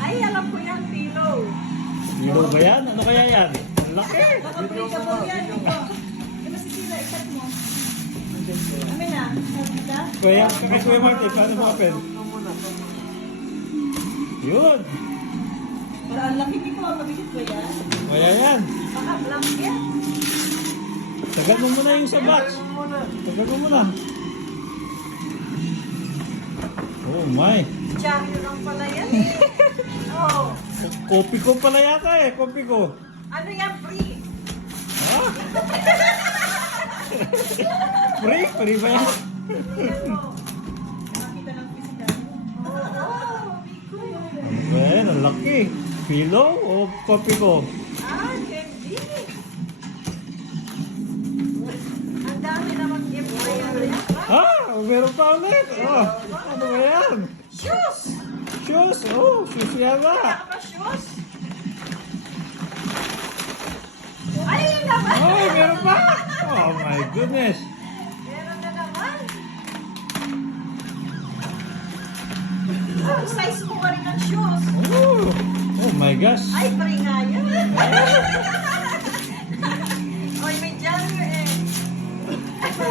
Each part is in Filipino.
Ay, alam ko yan, Tilo. Hilo ba yan? Ano kaya yan? Ang laki! Baka breakable yan. Di ba si Tilo, ikat mo? Amin na, kita? Kuya, kay Kuya Martin, paano mo open? Yun! Para ang laki nito, mabigat ba yan? Kaya yan! Baka blank yan. Tagal mo muna yung sa box. Tagal mo muna. Oh my! Diaryo lang pala yan. Oh. Kopi ko pala yata eh, kopi ko. Ano yan, free? Ha? Free ba yan? Tingnan mo. Nakakita ng pisita. Oo, Miko. Ano ba yan? Ang laki. Pillow o kopi ko? Ah, candy. Ang dami naman gift na yan. Ha? Meron pa ulit. Oh, ano ba yan? Shoes! Shoes. Oh, shoes Kaya yata. ka ba shoes? Ay, yun naman! Oh, meron pa. Oh my goodness. Meron na naman. Ang size mo ka rin ng shoes. Oh my gosh. Ay, pari nga yan. Oy, may jelly eh.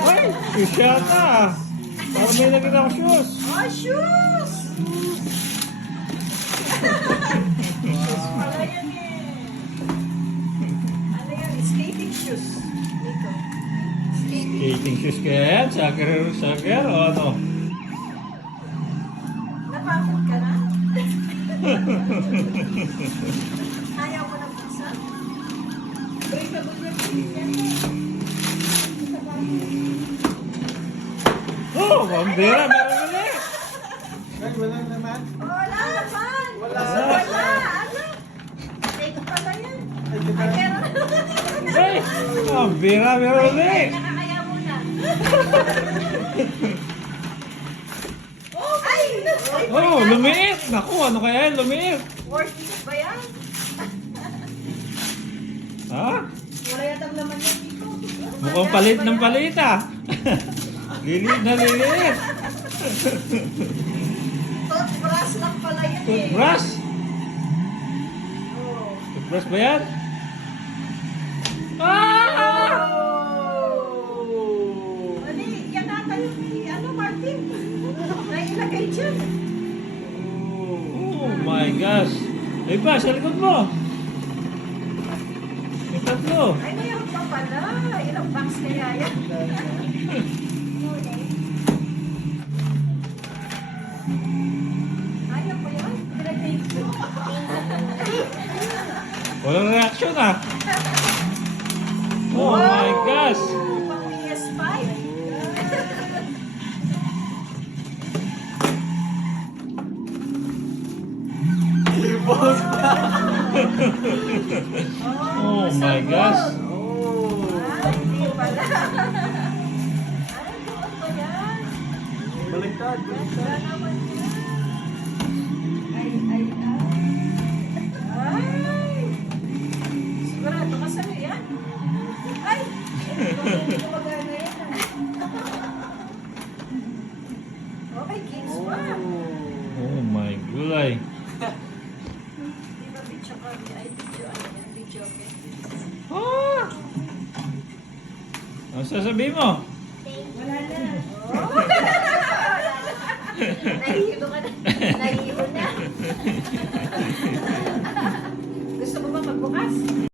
Ay, shoes yata. Parang may nakita ko shoes. Oh, shoes! Shoes pala yan eh. Ano yan? Skating shoes. Dito. Skating. Skating shoes kaya yan? Soccer o ano? Napakot ka na? Ayaw mo ng pizza? Breakable na pizza. Oh, bandera. Meron ulit. Wala naman. Wala. Ano? Fake pala yan. Ay, meron. Ay, bandera. Meron ulit. Nakakaya muna. Ay! Oh, lumiit. Naku, ano kaya yan? Lumiit. Worth it ba yan? Ha? Wala yatang laman yan dito. Mukhang palit ng palit ah. Lilit na lilit. Toothbrush lang pala yan eh. Toothbrush? Oh. Toothbrush ba yan? Ah! Ano yan ata yung ano, Martin? Nailagay dyan. Oh my gosh. Ay ba, sa likod mo. May tatlo. Ay, mayroon pa pala. Ilang box kaya yan? Ayaw mo yan? Pinagay ko. Walang reaction ah. Oh my gosh. Pang PS5. Oh my gosh. Hindi pala. Ano ba yan? Baliktad. Ganda naman yan. Ay. Ay! Sigurado ka sa'yo yan? Ay! Hindi ko magana yan. Okay, kids pa. Oh my gulay. Di ba video ka? Ay, video. Ano yan? Video, okay. Ah! Ano sasabihin mo? Wala na. Oh!